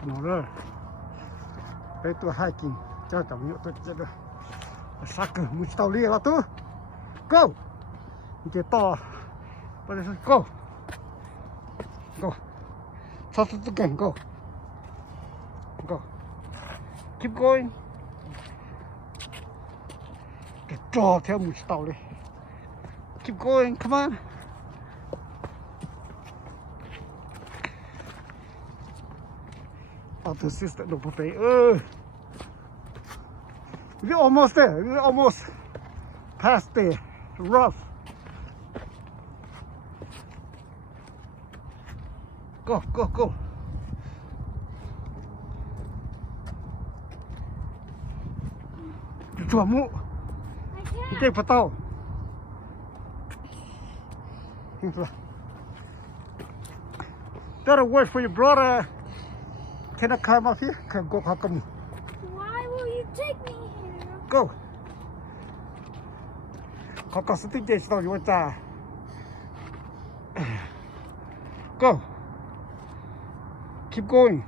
Smaller. Itu hiking. Jangan kamu tu jadi. Saka mesti tahu dia lah tu. Go. Kita to. Pada go. Go. Satu tu kan go. Go. Keep going. Cái trò theo một tàu đi. Keep going, come on. Auto assistant no papel. We're almost there. We're almost past there. Rough. Go, go, go. Chua mu. Take for tao. Gotta wait for your brother. Can I climb up here? Can go how come? Why will you take me here? Go. Có sự tích chạy tao vô cha. Go. Keep going.